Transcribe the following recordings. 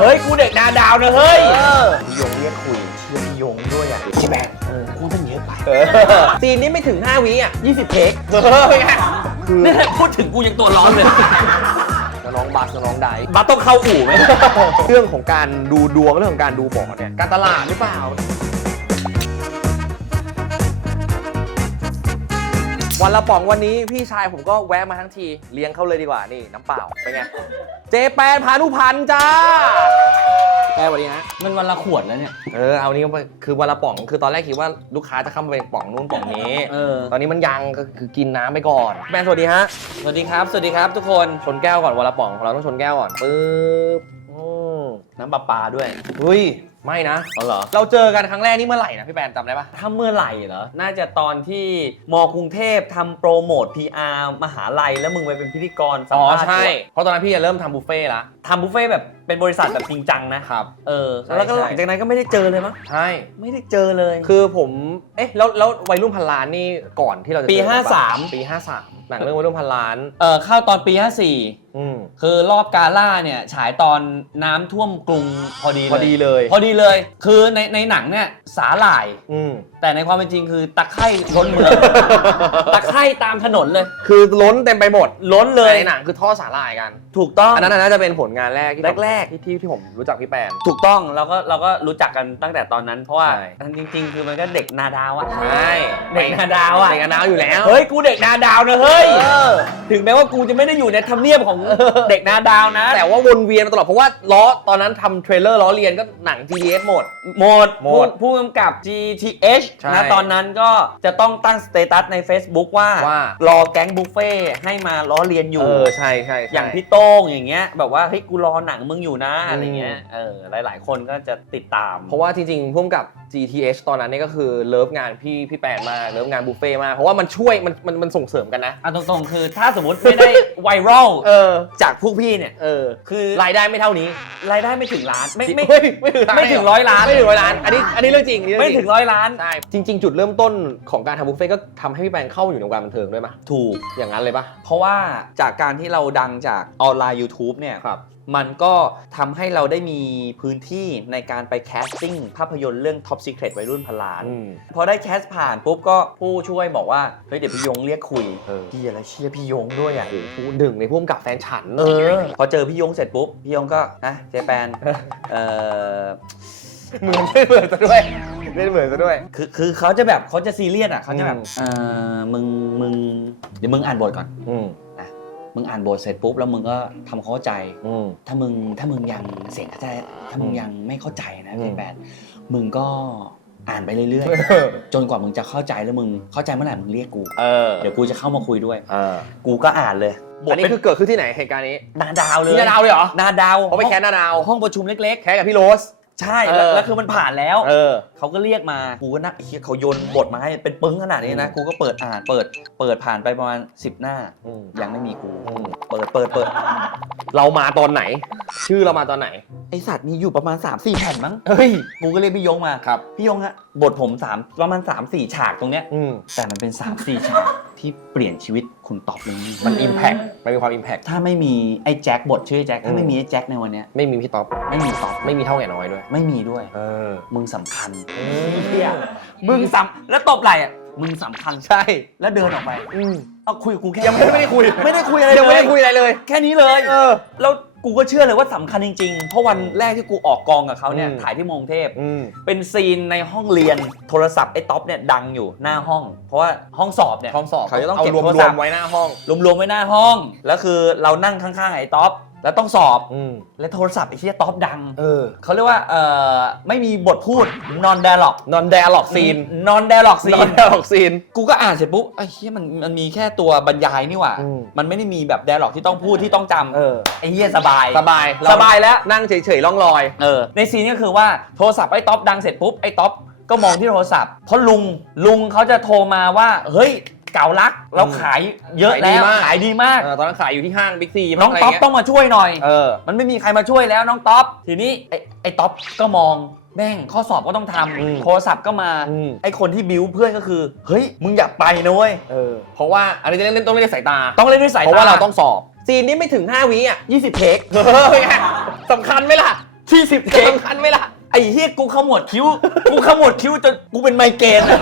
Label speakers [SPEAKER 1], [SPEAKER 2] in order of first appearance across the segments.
[SPEAKER 1] เฮ้ย กูเด็กนาดาวนะเฮ้ย
[SPEAKER 2] เออ
[SPEAKER 1] พี่ยงเรียกคุยเชื่อพี่ยงด้วยอะพี่แบงค์เออกูต้องเยอะไป
[SPEAKER 2] เออซีนนี้ไม่ถึง 5วิอะ 20เทค
[SPEAKER 1] เออเป็นไงนี่แหละพูดถึงกูยังตัวร้อนเลย
[SPEAKER 2] จะน้องบัสจะน้องได
[SPEAKER 1] บัสต้องเข้าอู่ไหม
[SPEAKER 2] เรื่องของการดูดวงเรื่องของการดูหมอเนี่ยการตลาดหรือเปล่า วันละป๋องวันนี้พี่ชายผมก็แวะมาทั้งทีเลี้ยงเขาเลยดีกว่านี่น้ำเปล่าเป็นไงเจแปนพานุพันธ์จ้าแปลวันนี้นะ
[SPEAKER 1] มันวันละขวดแล้วเนี่ย
[SPEAKER 2] เออเอานี้ก็ไปคือวันละป๋องคือตอนแรกคิดว่าลูกค้าจะเข้ามาเป็นป๋องนู้นป๋องนี้
[SPEAKER 1] เออ
[SPEAKER 2] ตอนนี้มันยังก็คือกินน้ำไปก่อนแปนสวัสดีฮะ
[SPEAKER 1] สวัสดีครับ สวัสดีครับทุกคน
[SPEAKER 2] ชนแก้วก่อนวันละป๋องของเราต้องชนแก้วก่อนปึ๊บอืม
[SPEAKER 1] น้ำปลาปลาด้วย
[SPEAKER 2] เฮ้ย ไม่นะ
[SPEAKER 1] อ๋อเหรอ
[SPEAKER 2] เราเจอกันครั้งแรกนี่เมื่อไหร่นะพี่แปนจำได้ปะ
[SPEAKER 1] ถ้าเมื่อไหร่เหรอ น่าจะตอนที่มกรุงเทพทำโปรโมท PR มหาลัยแล้วมึงไปเป็นพิธีกรสัม
[SPEAKER 2] อ๋อ
[SPEAKER 1] ภาษณ์
[SPEAKER 2] ใช่
[SPEAKER 1] ด้วย
[SPEAKER 2] เพราะตอนนั้นพี่จะเริ่มทำบุฟเฟ่ต์ละ
[SPEAKER 1] ทำบุฟเฟ่ต์แบบ เป็นบริษัทแบบจริงจังนะครับ เออ
[SPEAKER 2] ใช่
[SPEAKER 1] แล้วก็
[SPEAKER 2] ใช่
[SPEAKER 1] หลังจากนั้นก็ไม่ได้เจอเลยมั้ง
[SPEAKER 2] ใช่
[SPEAKER 1] ไม่ได้เจอเลย
[SPEAKER 2] คือผม เอ๊ะ แล้วแล้ววัยรุ่นพันล้านนี่ก่อนที่เราจะ
[SPEAKER 1] ปี
[SPEAKER 2] เจอกันปะ
[SPEAKER 1] 53
[SPEAKER 2] ปี 53 หนังเรื่องวัยรุ่นพันล้าน
[SPEAKER 1] เออเข้าตอนปี 54
[SPEAKER 2] อืม
[SPEAKER 1] คือรอบกาล่าเนี่ยฉายตอนน้ำท่วมกรุงพอดีเลย
[SPEAKER 2] พอดีเลย
[SPEAKER 1] พอดีเลย คือในในหนังเนี่ยสาหร่าย
[SPEAKER 2] อืม
[SPEAKER 1] แต่ในความเป็นจริงคือตะไคร่ล้นเมือง ตะไคร่ตามถนนเลย
[SPEAKER 2] คือล้นเต็มไปหมด
[SPEAKER 1] ล้นเลย
[SPEAKER 2] ในหนังคือท่อสาหร่ายกัน
[SPEAKER 1] ถูกต้อง
[SPEAKER 2] อันนั้นน่าจะเป็นผลงานแรกที่
[SPEAKER 1] แรกๆ
[SPEAKER 2] ที่ที่ที่ผมรู้จักพี่แปน
[SPEAKER 1] ถูกต้องเราก็เราก็รู้จักกันตั้งแต่ตอนนั้น เพราะว่า
[SPEAKER 2] ใช่
[SPEAKER 1] จริง ๆ คือมันก็เด็กนาดาวอะ
[SPEAKER 2] ใช่
[SPEAKER 1] เด็กนาดาวอะ
[SPEAKER 2] เด็กนาดาวอยู่แล้ว
[SPEAKER 1] เฮ้ยกูเด็กนาดาวนะเฮ้ย
[SPEAKER 2] เออ
[SPEAKER 1] ถึงแม้ว่ากูจะไม่ได้อยู่ในทำเนียบของเด็กนาดาวนะ
[SPEAKER 2] แต่ว่าวนเวียนมาตลอดเพราะว่าล้อตอนนั้นทำเทรลเลอร์ล้อเลียนก็หนัง GDS หมด
[SPEAKER 1] หมด
[SPEAKER 2] หมด
[SPEAKER 1] ผู้ผู้กำกับ GTH
[SPEAKER 2] ใช่
[SPEAKER 1] นะตอนนั้นก็จะต้องตั้งสเตตัสใน Facebook ว่า
[SPEAKER 2] ว่า
[SPEAKER 1] รอแก๊งบุฟเฟ่ให้มาล้อเลียนอยู่
[SPEAKER 2] เออใช่ใช่ใช่
[SPEAKER 1] อย่างพี่โต้งอย่างเงี้ยแบบว่าเฮ้ยกูรอหนังมึงอยู่นะอะไรเงี้ยเออหลายๆ คนก็จะติดตาม
[SPEAKER 2] เพราะว่าจริงๆพ่วงกับ GTH ตอนนั้นเนี่ยก็คือเลิฟงานพี่พี่แปนมากเลิฟงานบุฟเฟ่ต์มากเพราะว่ามันช่วยมันมันมันส่งเสริมกันนะ
[SPEAKER 1] เอาตรงๆ คือถ้าสมมติไม่ได้ไวรัล
[SPEAKER 2] เออ
[SPEAKER 1] จากพวกพี่เนี่ย
[SPEAKER 2] เออ
[SPEAKER 1] คือ
[SPEAKER 2] รายได้ไม่เท่านี้
[SPEAKER 1] รายได้ไม่ถึงล้านไม่ไม่
[SPEAKER 2] ไม่ไม่ถึง
[SPEAKER 1] ไม่ถึงร้อยล้าน
[SPEAKER 2] ไม่ถึงร้อยล้านอันนี้อันนี้เรื่องจริงอันนี้
[SPEAKER 1] ไม่
[SPEAKER 2] เรื่องจ
[SPEAKER 1] ถึ
[SPEAKER 2] ริ
[SPEAKER 1] งร้อยล้าน
[SPEAKER 2] ใช่จริง ๆ จุดเริ่มต้นของการทำบุฟเฟ่ต์ก็ทำให้พี่แปนเข้ามาอยู่ในวงการบันเทิงด้วยมั้ย
[SPEAKER 1] ถูก
[SPEAKER 2] อย่างนั้นเลยปะ
[SPEAKER 1] เพราะว่าจากการที่เราดังจากออนไลน์ YouTube เนี่ย
[SPEAKER 2] ครับ
[SPEAKER 1] มันก็ทำให้เราได้มีพื้นที่ในการไปแคสติ้งภาพยนตร์เรื่อง Top Secret วัยรุ่นพันล้าน
[SPEAKER 2] อืม
[SPEAKER 1] พอได้แคสผ่านปุ๊บก็ผู้ช่วยบอกว่า เฮ้ยเดี๋ยวพี่ยงเรียกคุย
[SPEAKER 2] เออ
[SPEAKER 1] พี่อะไรเชียร์พี่ยงด้วยอะ
[SPEAKER 2] โอ้โหหนึ่งในพ่วงกับแฟนฉัน
[SPEAKER 1] เออ พอเจอพี่ยงเสร็จปุ๊บ พี่ยงก็นะเจแปนเออ
[SPEAKER 2] เหมือนไม่เหมือนซะด้วยไม่เหมือนซะด้วย
[SPEAKER 1] คือคือเขาจะแบบเขาจะซีเรียสอะเขาจะแบบ
[SPEAKER 2] อืม
[SPEAKER 1] เออมึงมึงเดี๋ยวมึงอ่านบทก่อน
[SPEAKER 2] อืม
[SPEAKER 1] มึงอ่านบทเสร็จปุ๊บแล้วมึงก็ทำความเข้าใจ
[SPEAKER 2] อืม
[SPEAKER 1] ถ้ามึงถ้ามึงยังเสียงเข้าใจ ถ้ามึงยังไม่เข้าใจนะ
[SPEAKER 2] อืม
[SPEAKER 1] เจแปนมึงก็อ่านไปเรื่อยๆ จนกว่ามึงจะเข้าใจแล้วมึงเข้าใจเมื่อไหร่มึงเรียกกู
[SPEAKER 2] เออ
[SPEAKER 1] เดี๋ยวกูจะเข้ามาคุยด้วย
[SPEAKER 2] เออ
[SPEAKER 1] กูก็อ่านเลย
[SPEAKER 2] อันนี้คือเกิดขึ้นที่ไหนเหตุการณ์นี้
[SPEAKER 1] นาดาวเลย
[SPEAKER 2] นี่นาดาวเลยเหรอ
[SPEAKER 1] นาดาว
[SPEAKER 2] เขาไปแคสนาดาว
[SPEAKER 1] ห้องประชุมเล็ก
[SPEAKER 2] แคสกับพี่โรส
[SPEAKER 1] ๆ ใช่แล้ว
[SPEAKER 2] เออ
[SPEAKER 1] แล้วคือมันผ่านแล้ว
[SPEAKER 2] เออ
[SPEAKER 1] เขาก็เรียกมา กูก็นั่งไอ้เหี้ยเขาโยนบทมาให้เป็นปึ้งขนาดนี้นะ
[SPEAKER 2] อืม
[SPEAKER 1] กูก็เปิดอ่าน เปิด เปิดผ่านไปประมาณ 10 หน้า
[SPEAKER 2] อืม
[SPEAKER 1] ยังไม่มีกู
[SPEAKER 2] อืม
[SPEAKER 1] เปิด เปิด เปิด
[SPEAKER 2] เรามาตอนไหน ชื่อเรามาตอนไหน
[SPEAKER 1] ไอสัตว์มีอยู่ประมาณ 3 4 แผ่นมั้ง
[SPEAKER 2] เฮ้ย
[SPEAKER 1] กูก็เรียกพี่ยงมา
[SPEAKER 2] ครับ
[SPEAKER 1] พี่ยงฮะ บทผม 3 ประมาณ 3 4 ฉากตรงเนี้ย
[SPEAKER 2] อืม
[SPEAKER 1] แต่มันเป็น 3 4 ฉาก ที่เปลี่ยนชีวิตคุณตอบเลย
[SPEAKER 2] มันอิมแพคมันมีความอิมแพค
[SPEAKER 1] ถ้าไม่มีไอ้แจ็คบทชื่อไอ้แจ็ค
[SPEAKER 2] อื
[SPEAKER 1] ถ้ามไม่มีไอ้แจ็คในวันเนี้ย
[SPEAKER 2] ไม่มีพี่ต๊อป
[SPEAKER 1] ไม่มีตอบ
[SPEAKER 2] ไม่มีเท่าแก่น้อยด้วย
[SPEAKER 1] ไม่มีด้วย
[SPEAKER 2] เออ
[SPEAKER 1] มึงสำคัญเฮียมึงสำแล้วตบไหล่อะมึงสำคัญ
[SPEAKER 2] ใช่
[SPEAKER 1] แล้วเดินออกไป
[SPEAKER 2] อืม
[SPEAKER 1] เอาคุยกับกูแค่
[SPEAKER 2] ยังไม่ไม่ได้คุย
[SPEAKER 1] ไม่ได้คุยอะไร
[SPEAKER 2] ยังไม่ได้
[SPEAKER 1] เล
[SPEAKER 2] คุยอะไรเลย
[SPEAKER 1] แค่นี้เลย
[SPEAKER 2] เออ
[SPEAKER 1] แล้ว กูก็เชื่อเลยว่าสำคัญจริงๆ เพราะวันแรกที่กูออกกองกับเขาเนี่ย
[SPEAKER 2] อืม
[SPEAKER 1] ถ่ายที่มงเทพ
[SPEAKER 2] อืม
[SPEAKER 1] เป็นซีนในห้องเรียนโทรศัพท์ไอ้ท็อปเนี่ยดังอยู่หน้าห้อง เพราะว่าห้องสอบเนี่ย
[SPEAKER 2] ห้องสอบ
[SPEAKER 1] เขาจะต้อง
[SPEAKER 2] เอา
[SPEAKER 1] เก็บ
[SPEAKER 2] รวม
[SPEAKER 1] โทร
[SPEAKER 2] ร
[SPEAKER 1] ศั
[SPEAKER 2] ว
[SPEAKER 1] พ
[SPEAKER 2] ม
[SPEAKER 1] ท์
[SPEAKER 2] ไว้หน้าห้อง
[SPEAKER 1] รวมๆไว้หน้าห้อง แล้วคือเรานั่งข้างๆไอ้ท็อป แล้วต้องสอบ
[SPEAKER 2] อืม
[SPEAKER 1] และโทรศัพท์ไอ้ที่ท็อปดัง
[SPEAKER 2] เออ
[SPEAKER 1] เขาเรียกว่าเอ่อไม่มีบทพูด non dialogue
[SPEAKER 2] non dialogue scene
[SPEAKER 1] non dialogue
[SPEAKER 2] non
[SPEAKER 1] scene
[SPEAKER 2] dialogue scene
[SPEAKER 1] กูก็อ่านเสร็จปุ๊บไอ้เหี้ยมันมันมีแค่ตัวบรรยายนี่หว่า
[SPEAKER 2] อืม
[SPEAKER 1] มันไม่ได้มีแบบ dialogue ที่ต้องพูดที่ต้องจำ
[SPEAKER 2] เออ
[SPEAKER 1] ไอ้เหี้ยสบาย
[SPEAKER 2] สบาย เร
[SPEAKER 1] สบายแล้ว
[SPEAKER 2] นั่งเฉยๆล่องลอย
[SPEAKER 1] เออในซีนนี้ก็คือว่าโทรศัพท์ไอ้ท็อปดังเสร็จปุ๊บไอ้ท็อปก็มองที่โทรศัพท์เพราะลุงลุงเขาจะโทรมาว่า เฮ้ย เก่ารักเรา
[SPEAKER 2] อืม
[SPEAKER 1] ขายเยอะ
[SPEAKER 2] ขายดี
[SPEAKER 1] แล้ว
[SPEAKER 2] มาก
[SPEAKER 1] ขายดีมาก
[SPEAKER 2] เออตอนนั้นขายอยู่ที่ห้างบิ๊กซี
[SPEAKER 1] น้องท็อปต้องมาช่วยหน่อย
[SPEAKER 2] เออ
[SPEAKER 1] มันไม่มีใครมาช่วยแล้วน้องท็อปทีนี้ไอ้ไอ้ท็อปก็มองแม่งข้อสอบก็ต้องท
[SPEAKER 2] อืมำ
[SPEAKER 1] โทรศัพท์ก็มา
[SPEAKER 2] อืม
[SPEAKER 1] ไอ้คนที่บิวเพื่อนก็คือ เฮ้ย มึงอย่าไปนะเว้ย
[SPEAKER 2] เออเพราะว่าอันนี้จะเล่นต้องเล่นด้วยสายตา
[SPEAKER 1] ต้องเล่นด้วยสาย
[SPEAKER 2] เพ
[SPEAKER 1] ตา
[SPEAKER 2] ราะว่าเราต้องสอบ ซีนนี้ไม่ถึง 5วิอะ
[SPEAKER 1] 20เทค
[SPEAKER 2] เออเป็นไงสำคัญไหมล่ะ
[SPEAKER 1] ชีที่สิบเทค
[SPEAKER 2] สำคัญไหมล่ะ
[SPEAKER 1] ไอ้เฮียกูขมวดคิ้ว กูขมวดคิ้วจนกูเป็นไมเกรนอะ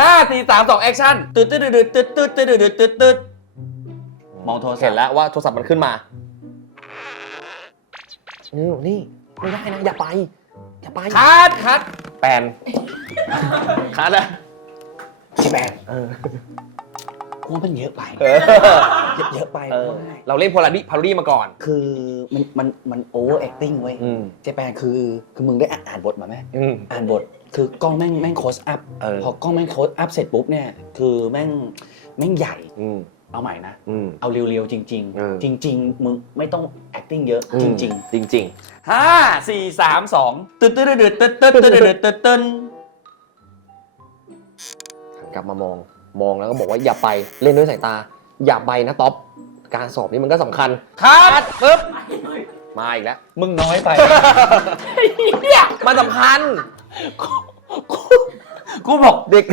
[SPEAKER 1] ห้าสี่สามสองแอคชั่นตึ๊ดตึ๊ดตึ๊ดตึ๊ดตึ๊ดตึ๊ดตึ๊ดตึ๊ดตึ๊ดมองโทรศัพท์
[SPEAKER 2] เห็นแล้วว่าโทรศัพท์มันขึ้นมาอืมนี่ไม่ได้นะอย่าไป อย่าไป
[SPEAKER 1] คัดคัด
[SPEAKER 2] แปนคัดอะ
[SPEAKER 1] พี่แบน
[SPEAKER 2] เออ
[SPEAKER 1] กูว่ามันเยอะไป
[SPEAKER 2] เออ
[SPEAKER 1] เยอะเยอะไป
[SPEAKER 2] เออเราเล่นพาราดี้พาราดี้มาก่อน
[SPEAKER 1] คือมันมันมันโอเวอร์แอคติ้งเว้ย
[SPEAKER 2] อืม
[SPEAKER 1] เจแปนคือคือมึงได้อ่านอ่านบทมาไหม
[SPEAKER 2] อืม
[SPEAKER 1] อ่านบท คือกล้องแม่งแม่งโคสอัพ
[SPEAKER 2] เออ
[SPEAKER 1] พอกล้องแม่งโคสอัพเสร็จปุ๊บเนี่ยคือแม่งแม่งใหญ่
[SPEAKER 2] อืม
[SPEAKER 1] เอาใหม่นะ
[SPEAKER 2] อืม
[SPEAKER 1] เอาเรียวๆจริง
[SPEAKER 2] เออ
[SPEAKER 1] ๆ จริง ๆ มึงไม่ต้อง acting เยอะจริง
[SPEAKER 2] จริง
[SPEAKER 1] ๆห้าสี่สามสองตึ๊ดตึ๊ดตึ๊ดตึ๊ดตึ๊ดตึ๊ดตึ๊ดตึ๊ดตึ๊ด
[SPEAKER 2] ๆหันกลับมามองมองแล้วก็บอกว่าอย่าไปเล่นด้วยสายตา อย่าไปนะท็อปการสอบนี่มันก็สำคัญ
[SPEAKER 1] คัดปึ๊บ
[SPEAKER 2] มาอีกแล้ว
[SPEAKER 1] มึงน้อยไป
[SPEAKER 2] มันสำคัญ
[SPEAKER 1] กูบอก
[SPEAKER 2] เด็ก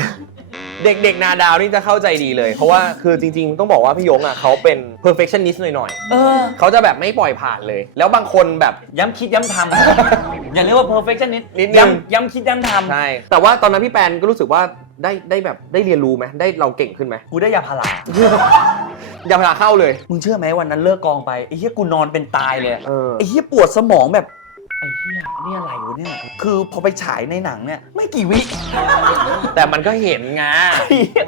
[SPEAKER 2] เด็กเด็กนาดาวนี่จะเข้าใจดีเลย เพราะว่าคือจริง ๆ ต้องบอกว่าพี่ยงอะเขาเป็น perfectionist หน่อย
[SPEAKER 1] เออ
[SPEAKER 2] ๆเขาจะแบบไม่ปล่อยผ่านเลย แล้วบางคนแบบ
[SPEAKER 1] ย้ำคิดย้ำทำ อย่าเรียกว่า perfectionist
[SPEAKER 2] นิดนึง
[SPEAKER 1] ย้ำย้ำคิดย้ำทำ
[SPEAKER 2] ใช่แต่ว่าตอนนั้นพี่แปนก็รู้สึกว่าได้ได้แบบได้เรียนรู้ไหมได้เราเก่งขึ้นไหม
[SPEAKER 1] กูได้ยาพารา
[SPEAKER 2] อย่าพลาเข้าเลย
[SPEAKER 1] มึงเชื่อไหมวันนั้นเลิกกองไปไอ้เหี้ยกูนอนเป็นตายเลย
[SPEAKER 2] เออ
[SPEAKER 1] ไอ้เหี้ยปวดสมองแบบ ไอ้เหี้ยนี่อะไรวะเนี่ย คือพอไปฉายในหนังเนี่ย ไม่กี่วิ
[SPEAKER 2] แต่มันก็เห็นไง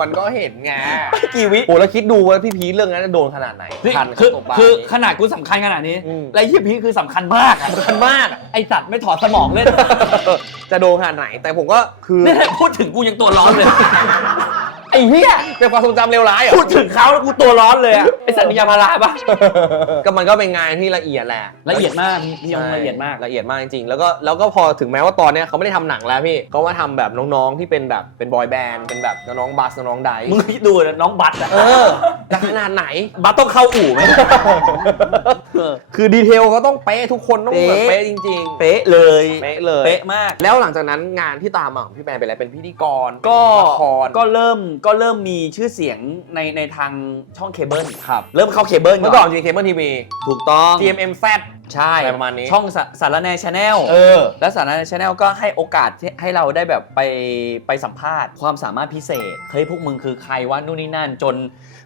[SPEAKER 2] มันก็เห็นไง
[SPEAKER 1] ไม่กี่วิ
[SPEAKER 2] โอ้แล้วคิดดูว่าพี่พีชเรื่องนั้นจะโดนขนาดไหนทัน
[SPEAKER 1] คือ
[SPEAKER 2] ตบบ้าน
[SPEAKER 1] คือ
[SPEAKER 2] นี่
[SPEAKER 1] ขนาดกูสำคัญขนาดนี้
[SPEAKER 2] อืม
[SPEAKER 1] และไอ้เหี้ยพีคคือสำคัญมากอะ
[SPEAKER 2] สำคัญมากอะ
[SPEAKER 1] ไอสัตว์ไม่ถอดสมองเล่น
[SPEAKER 2] จะโดนขนาดไหน แต่ผมก็คือ
[SPEAKER 1] เนี่ยพูดถึงกูยังตัวร้อนเลย
[SPEAKER 2] ไอ้เหี้ยเป็นความทรงจำเลวร้ายเหรอ
[SPEAKER 1] พูดถึงเขาแล้วกูตัวร้อนเลยอะไอสัตว์มียาพาราปะ
[SPEAKER 2] ก็มันก็เป็นงานที่ละเอียดแหละ
[SPEAKER 1] ละเอียดมากพี่ยงละเอียดมาก
[SPEAKER 2] ละเอียดมากจริงๆ แล้วก็แล้วก็พอถึงแม้ว่าตอนเนี้ยเขาไม่ได้ทำหนังแล้วพี่เขามาทำแบบน้องๆที่เป็นแบบเป็นบอยแบนด์เป็นแบบน้องๆบัสน้องๆได
[SPEAKER 1] มึงคิดดูนะน้องบัตอะ
[SPEAKER 2] เออจะขนาดไหน
[SPEAKER 1] บัตต้องเข้าอู่ไหมเออ
[SPEAKER 2] คือดีเทลเขาต้องเป๊ะทุกคนต้องแบบ
[SPEAKER 1] เป๊ะ
[SPEAKER 2] เป๊ะจริง
[SPEAKER 1] เป๊ะเลย
[SPEAKER 2] ๆเป๊ะเลย
[SPEAKER 1] เป๊ะมาก
[SPEAKER 2] แล้วหลังจากนั้นงานที่ตามมาของพี่แปนเป็นอะไรเป็นพิธีกร
[SPEAKER 1] ก็
[SPEAKER 2] เป็นละคร
[SPEAKER 1] ก็เริ่มก็เริ่มมีชื่อเสียงในในทางช่องเคเบิลครับ เริ่มเข้าเคเบิล
[SPEAKER 2] เมื่อก่อนจีเคเบิลทีวี
[SPEAKER 1] ถูกต้อง
[SPEAKER 2] GMMZ
[SPEAKER 1] ใช่
[SPEAKER 2] อะไรประมาณนี้
[SPEAKER 1] ช่องสาสารแนชาแนล
[SPEAKER 2] เออ
[SPEAKER 1] และสารแนชาแนลก็ให้โอกาสที่ให้เราได้แบบไปไปสัมภาษณ์ ความสามารถพิเศษเฮ้ยพวกมึงคือใครวะนู่นนี่นั่นจน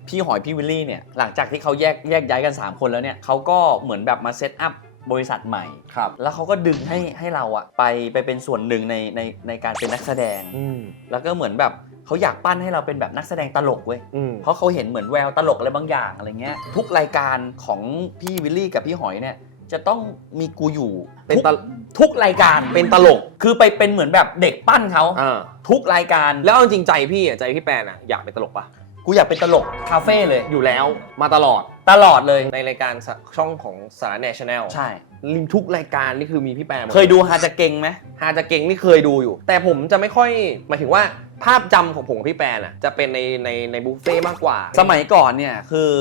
[SPEAKER 1] พี่หอยพี่วิลลี่เนี่ยหลังจากที่เขาแยกแยกย้ายกัน 3 คนแล้วเนี่ยเขาก็เหมือนแบบมาเซตอัพบริษัทใหม่
[SPEAKER 2] ครับ
[SPEAKER 1] แล้วเขาก็ดึงให้ให้เราอะไปไปเป็นส่วนหนึ่งในในในการเป็นนักแสดง
[SPEAKER 2] อืม
[SPEAKER 1] แล้วก็เหมือนแบบ เขาอยากปั้นให้เราเป็นแบบนักแสดงตลกเว้ย
[SPEAKER 2] อืม
[SPEAKER 1] เพราะเขาเห็นเหมือนแววตลกอะไรบางอย่างอะไรเงี้ย ทุกรายการของพี่วิลลี่กับพี่หอยเนี่ยจะต้องมีกูอยู่
[SPEAKER 2] เป็นตล
[SPEAKER 1] ทุกทุกรายการ
[SPEAKER 2] เป็นตลก
[SPEAKER 1] คือไปเป็นเหมือนแบบเด็กปั้นเขา
[SPEAKER 2] อ่า
[SPEAKER 1] ทุกรายการ
[SPEAKER 2] แล้วเอาจริงใจพี่อะใจพี่แปนอะอยากเป็นตลกปะ
[SPEAKER 1] กูอยากเป็นตลกคาเฟ่เลย
[SPEAKER 2] อยู่แล้วมาตลอด
[SPEAKER 1] ตลอดเลย
[SPEAKER 2] ในรายการสะช่องของสารแนชแนล
[SPEAKER 1] ใช่
[SPEAKER 2] ทุกรายการนี่คือมีพี่แปนหมด
[SPEAKER 1] เคยดูฮาจะเก่งไหม
[SPEAKER 2] ฮาจะเก่งนี่เคยดูอยู่ แต่ผมจะไม่ค่อยหมายถึงว่า ภาพจำของผมกับพี่แปนอะจะเป็นในในในบุฟเฟ่ต์มากกว่า
[SPEAKER 1] สมัยก่อนเนี่ยคือ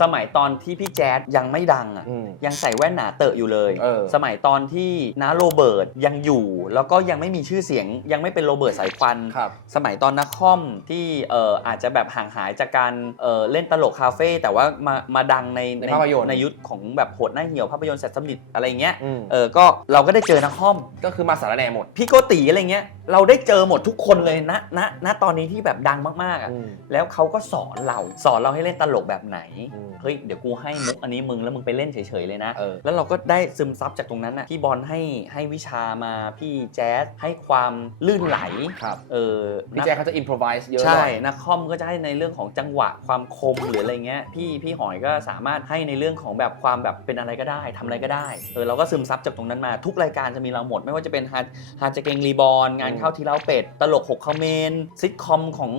[SPEAKER 1] สมัยตอนที่พี่แจ๊ดยังไม่ดังอะ
[SPEAKER 2] อืม
[SPEAKER 1] ยังใส่แว่นหนาเตอะอยู่เลย
[SPEAKER 2] เออ
[SPEAKER 1] สมัยตอนที่น้าโรเบิร์ตยังอยู่ แล้วก็ยังไม่มีชื่อเสียง ยังไม่เป็นโรเบิร์ตสายควัน
[SPEAKER 2] ครับ
[SPEAKER 1] สมัยตอนนักคอมที่เอ่ออาจจะแบบห่างหายจากการเอ่อเล่นตลกคาเฟ่แต่ว่ามามาดังใน
[SPEAKER 2] ในภาพยนตร์
[SPEAKER 1] ในยุคของแบบโหดหน้าเหี่ยวภาพยนตร์แสบสมิทอะไรเงี้ย
[SPEAKER 2] อืม
[SPEAKER 1] เออก็เราก็ได้เจอนักคอม
[SPEAKER 2] ก็คือมาสารแนหมด
[SPEAKER 1] พี่โกติอะไรเงี้ยเราได้เจอหมดทุกคนเลยณณณตอนนี้ที่แบบดังมากๆอะ
[SPEAKER 2] อืม
[SPEAKER 1] แล้วเขาก็สอนเราสอนเราให้เล่นตลกแบบไหน
[SPEAKER 2] อืม
[SPEAKER 1] เฮ้ยเดี๋ยวกูให้มุกอันนี้มึงแล้วมึงไปเล่นเฉยๆเลยนะ
[SPEAKER 2] เออ
[SPEAKER 1] แล้วเราก็ได้ซึมซับจากตรงนั้นน่ะพี่บอลให้ให้วิชามาพี่แจ๊สให้ความลื่นไหล
[SPEAKER 2] ครับ
[SPEAKER 1] เออ
[SPEAKER 2] พี่แจ๊คเขาจะอินพรไวส์เยอะห
[SPEAKER 1] ใช่
[SPEAKER 2] น่อย
[SPEAKER 1] นักคอมก็จะให้ในเรื่องของจังหวะความคมหรืออะไรเงี้ยพี่พี่หอยก็สามารถให้ในเรื่องของแบบความแบบเป็นอะไรก็ได้ทำอะไรก็ได้เออเราก็ซึมซับจากตรงนั้นมาทุกรายการจะมีเราหมด ไม่ว่าจะเป็นฮาฮาจะเกงรีบอลงานเข้าทีเล่าเป็ด ตลกหกคอมเมนซิทคอมของ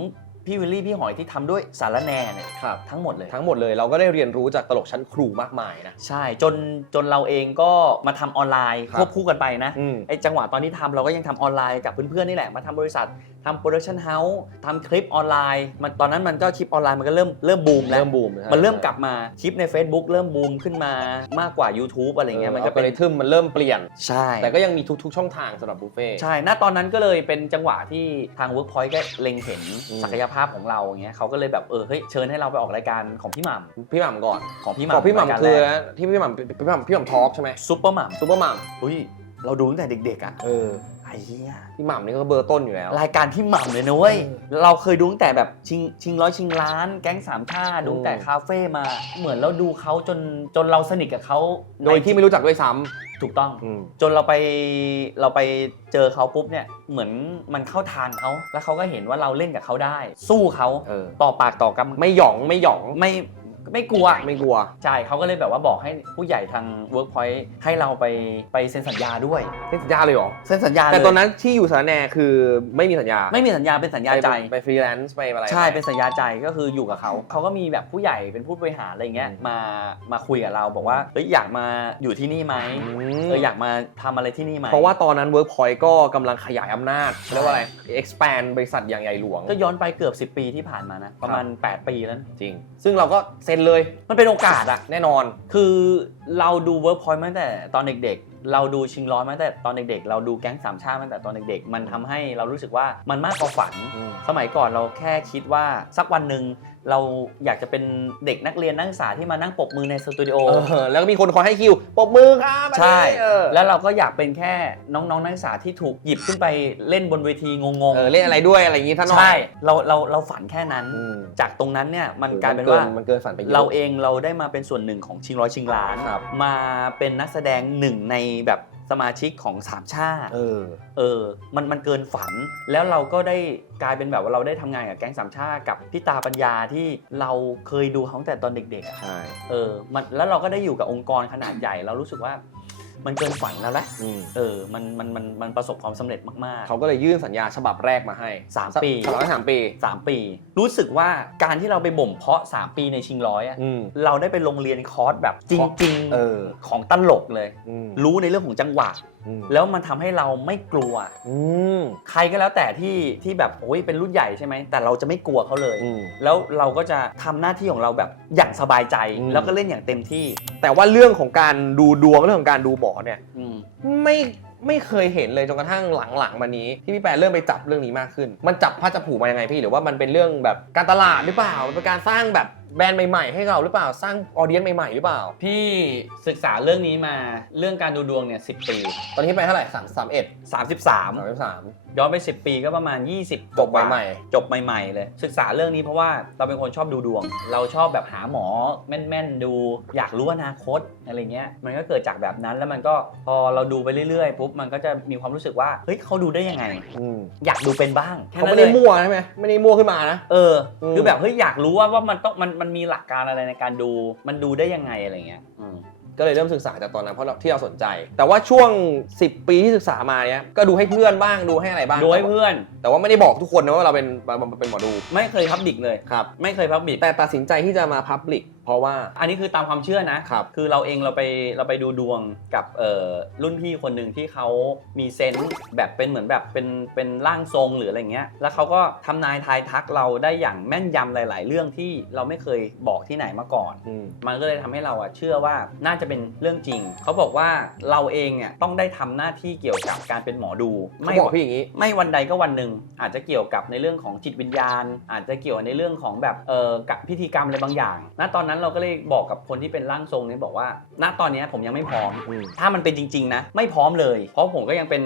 [SPEAKER 1] พี่วิลลี่พี่หอยที่ทำด้วยสารแหนเนี่ย
[SPEAKER 2] ครับ
[SPEAKER 1] ทั้งหมดเลย
[SPEAKER 2] ทั้งหมดเลยเราก็ได้เรียนรู้จากตลกชั้นครูมากมายนะ
[SPEAKER 1] ใช่จนจนเราเองก็มาทำออนไลน์
[SPEAKER 2] ครับ
[SPEAKER 1] ควบคู่กันไปนะ
[SPEAKER 2] อืม
[SPEAKER 1] ไอ้จังหวะตอนที่ทำเราก็ยังทำออนไลน์กับเพื่อนๆนี่แหละมาทำบริษัททำโปรดักชันเฮาส์ทำคลิปออนไลน์มันตอนนั้นมันก็คลิปออนไลน์มันก็เริ่มเริ่มบูมแล้ว
[SPEAKER 2] เริ่มบูม
[SPEAKER 1] มันเริ่มกลับมาคลิปใน Facebook เริ่มบูมขึ้นมามากกว่า YouTube อะไรเงี้ย
[SPEAKER 2] มั
[SPEAKER 1] มันน
[SPEAKER 2] ก็
[SPEAKER 1] ก็
[SPEAKER 2] เป็
[SPEAKER 1] เป็นน
[SPEAKER 2] ทึมมันเริ่มเปลี่ยน
[SPEAKER 1] ใช่
[SPEAKER 2] แต่ก็ยังมีทุก ๆ ช่องทางสำหรับบุฟเฟ่ต์
[SPEAKER 1] ใช่ณตอนนั้นก็เลยเป็นจังหวะที่ทาง Workpoint ก็เล็งเห็น
[SPEAKER 2] อืม
[SPEAKER 1] ศักยภาพของเราอย่างเงี้ยเขาก็เลยแบบเออเฮ้ยเชิญให้เราไปออกรายการของพี่หม่
[SPEAKER 2] พี่หม่ำก่อนำ
[SPEAKER 1] ของพี่ห
[SPEAKER 2] บอก
[SPEAKER 1] ม่ำ
[SPEAKER 2] พี่ห
[SPEAKER 1] รายการ
[SPEAKER 2] ม่ำคือ
[SPEAKER 1] แรก
[SPEAKER 2] ที่พี่หม่ำพี่หม่ำพี่หม่ำทอล์กใช่ไหม
[SPEAKER 1] ซุปเปอร์หม่ำ
[SPEAKER 2] ซูเปอร์หม่
[SPEAKER 1] อุ้ยเราดูตั้งแต่เด็กๆอะำ
[SPEAKER 2] เออ
[SPEAKER 1] ไอ้ เหี้ย
[SPEAKER 2] พี่หม่ำนี่ก็เบอร์ต้นอยู่แล้ว
[SPEAKER 1] รายการพี่หม่ำเลยนะเว้ย
[SPEAKER 2] เออ
[SPEAKER 1] เราเคยดูตั้งแต่แบบชิงชิงร้อยชิงล้าน แก๊งสามชาติดูตั้งแต่
[SPEAKER 2] อืม
[SPEAKER 1] คาเฟ่มา เหมือนเราดูเขาจนจนเราสนิทกับเขา
[SPEAKER 2] โดยที่ไม่รู้จักด้วยซ้
[SPEAKER 1] ถูกต้องำ
[SPEAKER 2] อืม
[SPEAKER 1] จนเราไปเราไปเจอเขาปุ๊บเนี่ยเหมือนมันเข้าทางเขาแล้วเขาก็เห็นว่าเราเล่นกับเขาได้ สู้เขา
[SPEAKER 2] เออ
[SPEAKER 1] ต่อปากต่อกำ
[SPEAKER 2] ไม่หยองไม่หยอง
[SPEAKER 1] ไม่ ไม่กลัว
[SPEAKER 2] ไม่กลัว
[SPEAKER 1] ใช่เขาก็เลยแบบว่าบอกให้ผู้ใหญ่ทาง Workpoint ให้เราไปไปเซ็นสัญญาด้วย
[SPEAKER 2] ไม่สัญญาเลยเหรอ
[SPEAKER 1] เซ็นสัญญา
[SPEAKER 2] แต่
[SPEAKER 1] เลย
[SPEAKER 2] ตอนนั้นที่อยู่สารแหนคือไม่มีสัญญา
[SPEAKER 1] ไม่มีสัญญาเป็นสัญญาใจ
[SPEAKER 2] ไปไปฟรีแลนซ์ไปอะไร
[SPEAKER 1] ใช่ เป็นสัญญาใจก็คืออยู่กับเขาเขาก็มีแบบผู้ใหญ่เป็นผู้บริหารอะไรเงี้ย
[SPEAKER 2] อืม
[SPEAKER 1] มามาคุยกับเราบอกว่าเฮ้ยอยากมาอยู่ที่นี่ไหม
[SPEAKER 2] อืม
[SPEAKER 1] เอออยากมาทำอะไรที่นี่ไหม
[SPEAKER 2] เพราะว่าตอนนั้น Workpoint ก็กำลังขยายอำนาจ
[SPEAKER 1] ใช่
[SPEAKER 2] เรียกว่าอะไร expand บริษัทอย่างใหญ่หลวง
[SPEAKER 1] ก็ย้อนไปเกือบ 10 ปีที่ผ่านมานะประมาณ 8 ปีแล้วนะ
[SPEAKER 2] จริง ซึ่งเราก็เซ็นเลย
[SPEAKER 1] มันเป็นโอกาสอะ
[SPEAKER 2] แน่นอน
[SPEAKER 1] คือเราดู Workpoint มาตั้งแต่ตอนเด็ก เราดูชิงร้อยมาตั้งแต่ตอนเด็กๆ เราดูแก๊งสามชาติมาตั้งแต่ตอนเด็กๆ มันทำให้เรารู้สึกว่ามันมากกว่าฝันสมัยก่อนเราแค่คิดว่าสักวันหนึ่งเราอยากจะเป็นเด็กนักเรียนนักศึกษาที่มานั่งปรบมือในสตูดิโอ
[SPEAKER 2] เออแล้วก็มีคนคอยให้คิวปรบมือครับอันนี้
[SPEAKER 1] ใช่
[SPEAKER 2] เออ
[SPEAKER 1] แล้วเราก็อยากเป็นแค่น้องๆนักศึกษาที่ถูกหยิบขึ้นไปเล่นบนเวทีงง
[SPEAKER 2] เออเล่นอะไรด้วยอะไรอย่างงี้ท่านหน่อย
[SPEAKER 1] ใช่เราเราเราฝันแค่นั้น
[SPEAKER 2] อืม
[SPEAKER 1] จากตรงนั้นเนี่ยมันกลายเป็น
[SPEAKER 2] โอ้
[SPEAKER 1] ว่า
[SPEAKER 2] มันเกินฝันไปเยอะ
[SPEAKER 1] เราเองเราได้มาเป็นส่วนหนึ่งของชิงร้อยชิงล้าน
[SPEAKER 2] ครับ
[SPEAKER 1] มาเป็นนักแสดงหนึ่งในแบบสมาชิกของสามชาติ
[SPEAKER 2] เออ
[SPEAKER 1] เออ มันมันเกินฝัน แล้วเราก็ได้กลายเป็นแบบว่าเราได้ทำงานกับแก๊งสามชาติกับพี่ตาปัญญาที่เราเคยดูเขาตั้งแต่ตอนเด็กๆอะ
[SPEAKER 2] ใช่
[SPEAKER 1] เออมันแล้วเราก็ได้อยู่กับองค์กรขนาดใหญ่ เรารู้สึกว่า มันเกินฝันแล้วแหละ
[SPEAKER 2] อืม
[SPEAKER 1] เออมันมันมันมันประสบความสำเร็จมาก
[SPEAKER 2] เขาก็เลยยื่นสัญญาฉบับแรกมาให้
[SPEAKER 1] สามปี
[SPEAKER 2] ฉบับละสามปี
[SPEAKER 1] ๆ 3 ปี รู้สึกว่าการที่เราไปบ่มเพาะ 3 ปีในชิงร้อยอะ
[SPEAKER 2] อืม
[SPEAKER 1] เราได้ไปโรงเรียนคอร์สแบบจริง
[SPEAKER 2] เออ
[SPEAKER 1] ของตลกเลย
[SPEAKER 2] อืม
[SPEAKER 1] รู้ในเรื่องของจังหวะ
[SPEAKER 2] อืม
[SPEAKER 1] แล้วมันทำให้เราไม่กลัว
[SPEAKER 2] อืม
[SPEAKER 1] ใครก็แล้วแต่ที่ที่แบบโอ้ยเป็นรุ่นใหญ่ใช่ไหมแต่เราจะไม่กลัวเขาเลย
[SPEAKER 2] อืม
[SPEAKER 1] แล้วเราก็จะทำหน้าที่ของเราแบบอย่างสบายใจ
[SPEAKER 2] อืม
[SPEAKER 1] แล้วก็เล่นอย่างเต็มที่
[SPEAKER 2] แต่ว่าเรื่องของการดูดวงเรื่องของการดูหมอเนี่ย
[SPEAKER 1] อืม
[SPEAKER 2] ไม่ไม่เคยเห็นเลยจนกระทั่งหลังๆมานี้ที่พี่แปรเริ่มไปจับเรื่องนี้มากขึ้น มันจับพระจับผูมายังไงพี่หรือว่ามันเป็นเรื่องแบบการตลาดหรือเปล่ามันเป็นการสร้างแบบ แบรนด์ใหม่ๆ ให้เราหรือเปล่าสร้างออเดียนใหม่ๆ หรือเปล่า
[SPEAKER 1] พี่ศึกษาเรื่องนี้มาเรื่องการดูดวงเนี่ยสิปี
[SPEAKER 2] ตอนนี้พี่แปรเท่าไหร่สามสามเอ็ด
[SPEAKER 1] 33
[SPEAKER 2] สามสิบสาม
[SPEAKER 1] ย้อนไป 10 ปีก็ประมาณ 20
[SPEAKER 2] จบใหม่
[SPEAKER 1] จบใหม่ ๆ เลย ศึกษาเรื่องนี้เพราะว่าเราเป็นคนชอบดูดวง เราชอบแบบหาหมอแม่นๆดู อยากรู้อนาคตอะไรเงี้ยมันก็เกิดจากแบบนั้นแล้วมันก็พอเราดูไปเรื่อยๆปุ๊บมันก็จะมีความรู้สึกว่าเฮ้ยเขาดูได้ยังไง
[SPEAKER 2] อืม
[SPEAKER 1] อยากดูเป็นบ้างแค่
[SPEAKER 2] เขา
[SPEAKER 1] นั้น
[SPEAKER 2] ไม่
[SPEAKER 1] เล
[SPEAKER 2] ได้
[SPEAKER 1] ย
[SPEAKER 2] มั่วใช่ไหมไม่ได้มั่วขึ้นมานะ
[SPEAKER 1] เออ
[SPEAKER 2] อืม
[SPEAKER 1] คือแบบเฮ้ยอยากรู้ว่าว่ามันต้องมันมันมีหลักการอะไรในการดู มันดูได้ยังไงอะไรเงี้ยอืม
[SPEAKER 2] ก็เลยเริ่มศึกษาจากตอนนั้นเพราะเราที่เราสนใจ แต่ว่าช่วง 10 ปีที่ศึกษามาเนี้ยก็ดูให้เพื่อนบ้างดูให้อะไรบ้าง
[SPEAKER 1] ดูให้เพื่อน
[SPEAKER 2] แต่ว่าไม่ได้บอกทุกคนนะว่าเราเป็นเป็นหมอดู
[SPEAKER 1] ไม่เคยพับบิกเลย
[SPEAKER 2] ครับ
[SPEAKER 1] ไม่เคยพับบิก
[SPEAKER 2] แต่ตัดสินใจที่จะมาพับลิกเพราะว่า
[SPEAKER 1] อันนี้คือตามความเชื่อนะ
[SPEAKER 2] ครับ
[SPEAKER 1] คือเราเองเราไปเราไปดูดวงกับเอ่อรุ่นพี่คนหนึ่งที่เขามีเซนส์แบบเป็นเหมือนแบบเป็นเป็นร่างทรงหรืออะไรเงี้ยแล้วเขาก็ทำนายทายทักเราได้อย่างแม่นยำหลาย ๆ เรื่องที่เราไม่เคยบอกที่ไหนมาก่อน
[SPEAKER 2] อืม
[SPEAKER 1] มันก็เลยทำให้เราอะเชื่อว่าน่าจะเป็นเรื่องจริง เขาบอกว่าเราเองเนี่ยต้องได้ทำหน้าที่เกี่ยวกับการเป็นหมอดู
[SPEAKER 2] เขาบอกพี่อย่างนี้
[SPEAKER 1] ไม่วันใดก็วันหนึ่งอาจจะเกี่ยวกับในเรื่องของจิตวิญญาณ อาจจะเกี่ยวในเรื่องของแบบเออกับพิธีกรรมอะไรบางอย่างณตอนนั้นเราก็เลยบอกกับคนที่เป็นร่างทรงเนี่ยบอกว่า ณตอนเนี้ยผมยังไม่พร้อม
[SPEAKER 2] อืม
[SPEAKER 1] ถ้ามันเป็นจริง ๆ นะ ไม่พร้อมเลย เพราะผมก็ยังเป็น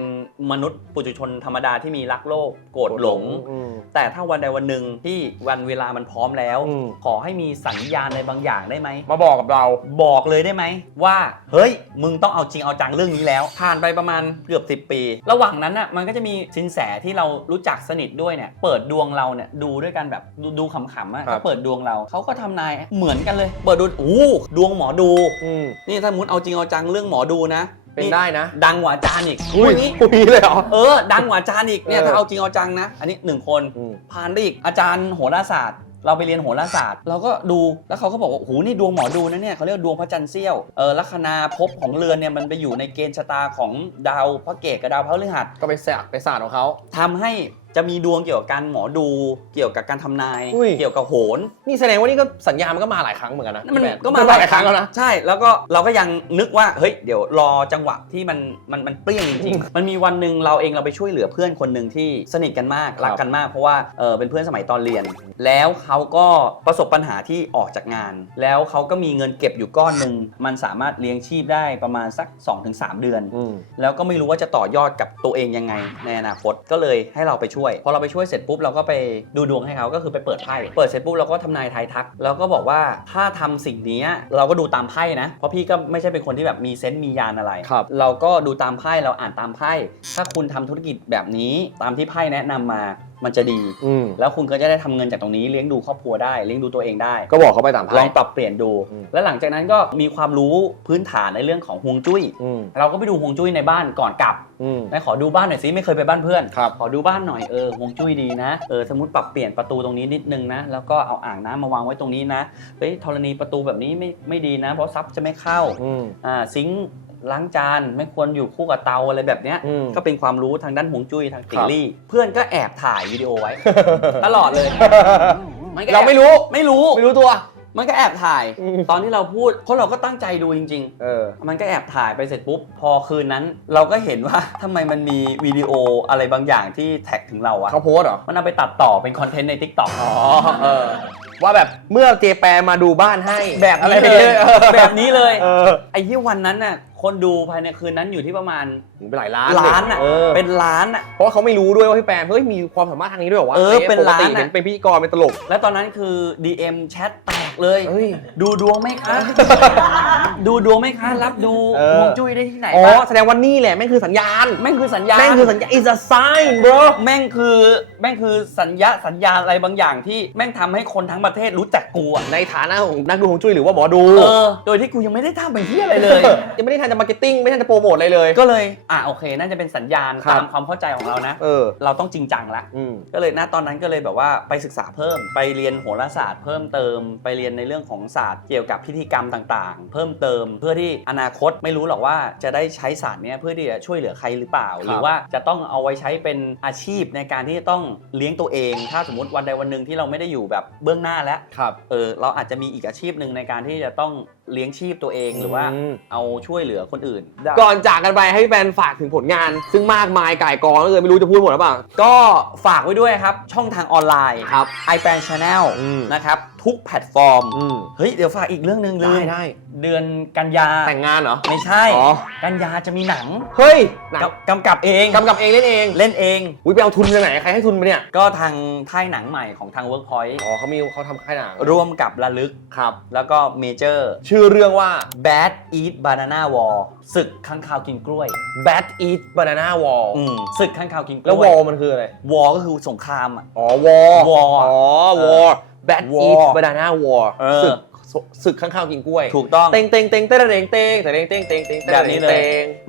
[SPEAKER 1] มนุษย์ปุถุชนธรรมดาที่มีรักโลกโกรธหลง
[SPEAKER 2] อืม
[SPEAKER 1] แต่ถ้าวันใดวันหนึ่งที่วันเวลามันพร้อมแล้ว
[SPEAKER 2] อืม
[SPEAKER 1] ขอให้มีสัญญาณอะไรบางอย่างได้ไหม
[SPEAKER 2] มาบอกกับเรา
[SPEAKER 1] บอกเลยได้ไหมว่า เฮ้ย มึงต้องเอาจริงเอาจังเรื่องนี้แล้ว ผ่านไปประมาณเกือบ 10 ปี ระหว่างนั้นน่ะมันก็จะมีสินแสที่เรารู้จักสนิทด้วยเนี่ยเปิดดวงเราเนี่ยดูด้วยกันแบบดูดูขำๆอะ
[SPEAKER 2] ครับ
[SPEAKER 1] ก็เปิดดวงเราเขาก็ทำนายเหมือนกันเลย เปิดดูอู้ดวงหมอดู
[SPEAKER 2] อืม
[SPEAKER 1] นี่ถ้ามุดเอาจริงเอาจังเรื่องหมอดูนะ
[SPEAKER 2] เป็นได้นะ
[SPEAKER 1] ดังกว่าอาจารย์อีก
[SPEAKER 2] อุ้ย
[SPEAKER 1] นี้
[SPEAKER 2] คุยเลยเหรอ
[SPEAKER 1] เออ ดังกว่าอาจารย์อีกเนี่ย
[SPEAKER 2] เออ
[SPEAKER 1] ถ้าเอาจริงเอาจังนะ อันนี้หนึ่งคน
[SPEAKER 2] อืม
[SPEAKER 1] ผ่านไปอีกอาจารย์โหราศาสตร์ เราไปเรียนโหราศาสตร์ เราก็ดูแล้วเขาก็บอกว่าโอ้โหนี่ดวงหมอดูนะเนี่ยเขาเรียกว่าดวงพระจันทร์เสี้ยวเออลัคนาภพของเรือนเนี่ยมันไปอยู่ในเกณฑ์ชะตาของดาวพระเกศกับดาวพระฤหัส
[SPEAKER 2] ก็ไปแสกไปสาดของเขา
[SPEAKER 1] ทำให้จะมีดวงเกี่ยวกับการหมอดูเกี่ยวกับการทำนาย
[SPEAKER 2] อุ้ย
[SPEAKER 1] เกี่ยวกับโหน
[SPEAKER 2] นี่แสดงว่านี่ก็สัญญามันก็มาหลายครั้งเหมือนกันนะ
[SPEAKER 1] มัน
[SPEAKER 2] พี่แป
[SPEAKER 1] ก็มา
[SPEAKER 2] หลายครั้งแล้วนะ
[SPEAKER 1] ใช่แล้วก็เราก็ยังนึกว่าเฮ้ยเดี๋ยวรอจังหวะที่มันมันมันเปรี้ยงจริงๆ มันมีวันหนึ่งเราเองเราไปช่วยเหลือเพื่อนคนหนึ่งที่สนิทกันมาก
[SPEAKER 2] ครับ
[SPEAKER 1] รักกันมากเพราะว่าเออเป็นเพื่อนสมัยตอนเรียน แล้วเขาก็ประสบปัญหาที่ออกจากงาน แล้วเขาก็มีเงินเก็บอยู่ก้อนหนึ่งมันสามารถเลี้ยงชีพได้ประมาณสัก 2-3 เดือน
[SPEAKER 2] อืม
[SPEAKER 1] แล้วก็ไม่รู้ว่าจะต่อยอดกับตัวเองยังไงในอนาคตก็เลยให้เราไปช่วยพอเราไปช่วยเสร็จปุ๊บเราก็ไปดูดวงให้เขาก็คือไปเปิดไพ่เปิดเสร็จปุ๊บเราก็ทำนายทายทัก แล้วก็บอกว่าถ้าทำสิ่งนี้เราก็ดูตามไพ่นะเพราะพี่ก็ไม่ใช่เป็นคนที่แบบมีเซนต์มียานอะไร
[SPEAKER 2] ครับ
[SPEAKER 1] เราก็ดูตามไพ่เราอ่านตามไพ่ถ้าคุณทำธุรกิจแบบนี้ตามที่ไพ่แนะนำมา มันจะดี
[SPEAKER 2] อืม
[SPEAKER 1] แล้วคุณก็จะได้ทำเงินจากตรงนี้เลี้ยงดูครอบครัวได้เลี้ยงดูตัวเองได้
[SPEAKER 2] ก็บอกเขาไปตาม
[SPEAKER 1] ล
[SPEAKER 2] ไพ่
[SPEAKER 1] องปรับเปลี่ยนดู
[SPEAKER 2] อืม
[SPEAKER 1] แล้วหลังจากนั้นก็มีความรู้พื้นฐานในเรื่องของฮวงจุ้ย
[SPEAKER 2] อืม
[SPEAKER 1] เราก็ไปดูฮวงจุ้ยในบ้านก่อนกลับ
[SPEAKER 2] อืม
[SPEAKER 1] นายขอดูบ้านหน่อยสิไม่เคยไปบ้านเพื่อน
[SPEAKER 2] ครับ
[SPEAKER 1] ขอดูบ้านหน่อยเออฮวงจุ้ยดีนะเออสมมติปรับเปลี่ยนประตูตรงนี้นิดนึงนะ แล้วก็เอาอ่างน้ำมาวางไว้ตรงนี้นะเฮ้ยธรณีประตูแบบนี้ไม่ไม่ดีนะ เพราะซับจะไม่เข้า
[SPEAKER 2] อืม
[SPEAKER 1] อ่าซิงค์ ล้างจานไม่ควรอยู่คู่กับเตาอะไรแบบเนี้ย
[SPEAKER 2] อืม
[SPEAKER 1] ก็เป็นความรู้ทางด้านฮวงจุ้ยทางติ
[SPEAKER 2] ครับ
[SPEAKER 1] ลี่ เพื่อนก็แอบถ่ายวิดีโอไว้ ตลอดเลยนก็แอบ
[SPEAKER 2] เราไม่รู้
[SPEAKER 1] ไม่รู้
[SPEAKER 2] ไม่รู้ตัว
[SPEAKER 1] มันก็แอบถ่าย
[SPEAKER 2] อืม
[SPEAKER 1] ตอนที่เราพูดเพราะเราก็ตั้งใจดูจริงๆ
[SPEAKER 2] เออ
[SPEAKER 1] มันก็แอบถ่ายไปเสร็จปุ๊บ พอคืนนั้น เราก็เห็นว่า ทำไมมันมีวิดีโออะไรบางอย่างที่แท็กถึงเราอะ
[SPEAKER 2] เขาโพสต์เหรอ
[SPEAKER 1] มันเอาไปตัดต่อเป็นคอนเทนต์ใน t ิ k t o k
[SPEAKER 2] อ๋อ เออ ว่าแบบเมื่อเจแปนมาดูบ้านให้
[SPEAKER 1] แบบ
[SPEAKER 2] อะไร
[SPEAKER 1] นี้เลย แบบนี้เลย
[SPEAKER 2] เออ
[SPEAKER 1] ไอ้ที่วันนั้นน่ะ คนดูภายในคืนนั้นอยู่ที่ประมาณ
[SPEAKER 2] เป็นหลายล้าน
[SPEAKER 1] ล้านอะ
[SPEAKER 2] เออ
[SPEAKER 1] เป็นล้านอะ
[SPEAKER 2] เพราะว่าเขาไม่รู้ด้วยว่าพี่แปนเฮ้ยมีความสามารถทางนี้ด้วยเหรอวะ
[SPEAKER 1] เออเป็นล้าน
[SPEAKER 2] ปกติ
[SPEAKER 1] อะ
[SPEAKER 2] เห็นเป็นพิธีกรเป็นตลก
[SPEAKER 1] แล้วตอนนั้นคือ DM แชทแตกเลย
[SPEAKER 2] เฮ้ย
[SPEAKER 1] ดูดวงไหมคะดูดวงไหมคะรับดู
[SPEAKER 2] เออ
[SPEAKER 1] ฮวงจุ้ยได้ที่ไหน
[SPEAKER 2] อ๋อ
[SPEAKER 1] บ้าง
[SPEAKER 2] แสดงว่านี่แหละแม่งคือสัญญาณ
[SPEAKER 1] แม่งคือสัญญาณ
[SPEAKER 2] แม่งคือสัญญาณ is a sign bro
[SPEAKER 1] แม่งคือแม่งคือสัญญาสัญญาณอะไรบางอย่างที่แม่งทำให้คนทั้งประเทศรู้จักกูอะ
[SPEAKER 2] ในฐานะของนักดูฮวงจุ้ยหรือว่าหมอดู
[SPEAKER 1] เออโดยที่กูยังไม่ได้ทำเป็นที่อะไรเลย
[SPEAKER 2] ยังไม่ได้ทันจะมาร์เก็ตติ้งไม่ทันจะโปรโมทอะไรเลย
[SPEAKER 1] ก็เลยอะโอเค น่าจะเป็นสัญญาณ
[SPEAKER 2] ครับ
[SPEAKER 1] ตามความเข้าใจของเรานะ
[SPEAKER 2] เออ
[SPEAKER 1] เราต้องจริงจังละ
[SPEAKER 2] อืม
[SPEAKER 1] ก็เลยณตอนนั้นก็เลยแบบว่าไปศึกษาเพิ่ม ไปเรียนโหราศาสตร์เพิ่มเติม ไปเรียนในเรื่องของศาสตร์เกี่ยวกับพิธีกรรมต่างๆ เพิ่มเติมเพื่อที่อนาคตไม่รู้หรอกว่าจะได้ใช้ศาสตร์เนี้ยเพื่อที่จะช่วยเหลือใครหรือเปล่า
[SPEAKER 2] ครับ
[SPEAKER 1] หรือว่าจะต้องเอาไว้ใช้เป็นอาชีพในการที่จะต้องเลี้ยงตัวเอง ถ้าสมมติวันใดวันหนึ่งที่เราไม่ได้อยู่แบบเบื้องหน้าแล้ว
[SPEAKER 2] ครับ
[SPEAKER 1] เออเราอาจจะมีอีกอาชีพหนึ่งในการที่จะต้อง เลี้ยงชีพตัวเองหรือว่า
[SPEAKER 2] อืม
[SPEAKER 1] เอาช่วยเหลือคนอื่นได้
[SPEAKER 2] ก่อนจากกันไปให้พี่แปนฝากถึงผลงาน ซึ่งมากมายก่ายกองแล้วเลยไม่รู้จะพูดหมดหรือเปล่า
[SPEAKER 1] ก็ฝากไว้ด้วยครับ ช่องทางออนไลน์
[SPEAKER 2] ครับ
[SPEAKER 1] i p a n Channel
[SPEAKER 2] อืม
[SPEAKER 1] นะครับ ทุกแพลตฟอร์ม
[SPEAKER 2] อืม
[SPEAKER 1] เฮ้ย เดี๋ยวฝากอีกเรื่องหนึ่งลื
[SPEAKER 2] ได้
[SPEAKER 1] ม
[SPEAKER 2] ได้
[SPEAKER 1] เดือนกันยา
[SPEAKER 2] แต่งงานเหรอ
[SPEAKER 1] ไม่ใช่
[SPEAKER 2] อ๋อ
[SPEAKER 1] กันยาจะมีหนัง
[SPEAKER 2] เฮ้ยหนัง
[SPEAKER 1] กำกำกับเอง
[SPEAKER 2] กำกับเองเล่นเอง
[SPEAKER 1] เล่นเอง
[SPEAKER 2] อุ้ยไปเอาทุนจากไหนใครให้ทุนมาเนี่ย
[SPEAKER 1] ก็ทางค่ายหนังใหม่ของทาง Workpoint
[SPEAKER 2] อ๋อเขามีเขาทำค่ายหนัง
[SPEAKER 1] ร่วมกับระลึก
[SPEAKER 2] ครับ
[SPEAKER 1] แล้วก็เมเจอร์
[SPEAKER 2] ชื่อเรื่องว่า
[SPEAKER 1] Bad Eat Banana War ศึกข้างคาวกินกล้วย
[SPEAKER 2] Bad Eat Banana Wall
[SPEAKER 1] อืมศึกข้างคาวกินก
[SPEAKER 2] แล้ว
[SPEAKER 1] ล้ว
[SPEAKER 2] Wall
[SPEAKER 1] ย
[SPEAKER 2] มันคืออะไร
[SPEAKER 1] วอก็คือสงครามอะ
[SPEAKER 2] อ๋อ War
[SPEAKER 1] War
[SPEAKER 2] อ๋อ War Bad
[SPEAKER 1] War
[SPEAKER 2] Eat Banana War
[SPEAKER 1] เออ
[SPEAKER 2] ศึก ศึกข้างขากินกล้วย
[SPEAKER 1] ถูกต้อง
[SPEAKER 2] เต็งเต็งเต็งเต้นเต็งเต็งแต่เต็งเต็งเต็งเต็ง
[SPEAKER 1] แบบนี้เลย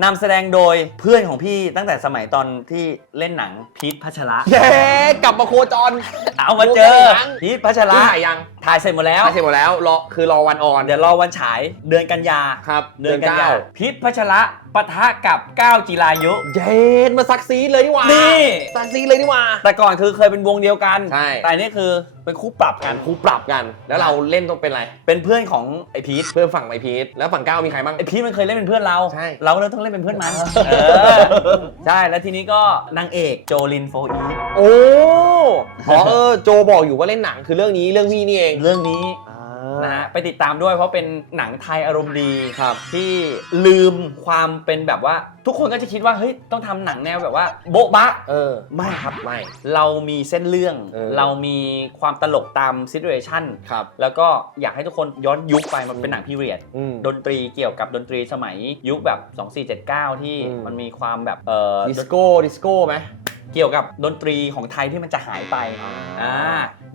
[SPEAKER 1] นำแสดงโดยเพื่อนของพี่ตั้งแต่สมัยตอนที่เล่นหนังพีทพัชระ
[SPEAKER 2] เย้กลับมาโคจร
[SPEAKER 1] เอามาเจอพีทพัชระ
[SPEAKER 2] ถ่ายยัง
[SPEAKER 1] ถ่ายเสร็จหมดแล้ว
[SPEAKER 2] ถ่ายเสร็จหมดแล้วรอคือรอวันออน
[SPEAKER 1] เดี๋ยวรอวันฉายเดือนกันยา
[SPEAKER 2] ครับ
[SPEAKER 1] เดือนกันยาพีทพัชระปะทะกับก้าวจิรายุ
[SPEAKER 2] เย็นมาซักซีดเลยนี่หว่า
[SPEAKER 1] นี่
[SPEAKER 2] ซักซีดเลยนี่หว่า
[SPEAKER 1] แต่ก่อนคือเคยเป็นวงเดียวกัน
[SPEAKER 2] ใช่
[SPEAKER 1] แต่อันนี่คือเป็นคู่ปรับกัน
[SPEAKER 2] ครูปรับกัน แล้วเราเล่นต้องเป็นอะไร
[SPEAKER 1] เป็นเพื่อนของไอพีท
[SPEAKER 2] เพื่อนฝั่งไอพีทแล้วฝั่งก้าวมีใครบ้าง
[SPEAKER 1] ไอพีทมันเคยเล่นเป็นเพื่อนเรา
[SPEAKER 2] ใช่
[SPEAKER 1] เราก็เลยต้องเล่นเป็นเพื่อนมันเออใช่แล้วทีนี้ก็นางเอกโจลินโฟอีฟ
[SPEAKER 2] โอ้อ๋อเออโจบอกอยู่ว่าเล่นหนังคือเรื่องนี้เรื่องวีนี่เอง
[SPEAKER 1] เรื่องนี้
[SPEAKER 2] นะ
[SPEAKER 1] นะ
[SPEAKER 2] ฮะ
[SPEAKER 1] ฮะไปติดตามด้วยเพราะเป็นหนังไทยอารมณ์ดี
[SPEAKER 2] ครับ
[SPEAKER 1] ที่ลืมความเป็นแบบว่า ทุกคนก็จะคิดว่าเฮ้ยต้องทำหนังแนวแบบว่า โบ๊ะบะ
[SPEAKER 2] เออ
[SPEAKER 1] ไม่ครับ
[SPEAKER 2] ไม่
[SPEAKER 1] เรามีเส้นเรื่อง
[SPEAKER 2] เออ
[SPEAKER 1] เรามีความตลกตามซิ t u เ t ชัน
[SPEAKER 2] ครับ
[SPEAKER 1] แล้วก็อยากให้ทุกคนย้อนยุคไปมันเป็นหนังพีเรียด
[SPEAKER 2] อืม
[SPEAKER 1] ดนตรีเกี่ยวกับดนตรีสมัยยุคแบบ 2479 ที่
[SPEAKER 2] อืม
[SPEAKER 1] มันมีความแบบเอ่อ
[SPEAKER 2] ดิสโก้ดิสโก้ไหม
[SPEAKER 1] เกี่ยวกับดนตรีของไทยที่มันจะหายไป
[SPEAKER 2] อ่า
[SPEAKER 1] อ่า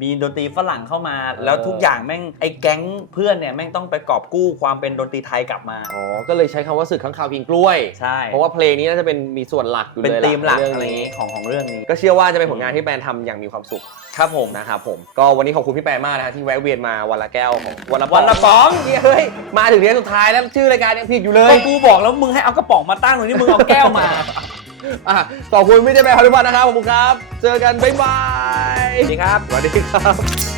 [SPEAKER 1] มีดนตรีฝรั่งเข้ามา แล้วทุกอย่างแม่งไอ้แก๊งเพื่อนเนี่ยแม่งต้องไปกอบกู้ความเป็นดนตรีไทยกลับมา
[SPEAKER 2] อ๋อ ก็เลยใช้คำว่าศึกข้างข่าวกินกล้วย
[SPEAKER 1] ใช่
[SPEAKER 2] เพราะว่าเพลงนี้น่าจะเป็นมีส่วนหลักอยู่
[SPEAKER 1] เป็น
[SPEAKER 2] เลย
[SPEAKER 1] ธีมหลัก
[SPEAKER 2] เรื่อง
[SPEAKER 1] อะไร
[SPEAKER 2] นี้
[SPEAKER 1] ของของเรื่องนี้
[SPEAKER 2] ก็เชื่อว่าจะเป็นผลงานที่แปนทำอย่างมีความสุข
[SPEAKER 1] ครับผม
[SPEAKER 2] นะครับผม ก็วันนี้ขอบคุณพี่แปนมากนะฮะที่แวะเวียนมาวันละแก้วของวันละ
[SPEAKER 1] วันละป๋อง
[SPEAKER 2] เฮ้ย มาถึงเดือนสุดท้ายแล้วชื่อรายการยังผิดอยู่เลย
[SPEAKER 1] ก็กูบอกแล้วมึงให้เอากระป๋องมาตั้งตรงนี้มึงเอาแก้วมา
[SPEAKER 2] อะขอบคุณพี่เจแปนพานุพัฒน์นะครับขอบคุณครับ เจอกันบ๊ายบาย
[SPEAKER 1] สวัสดีครับ
[SPEAKER 2] สวัสดีครับ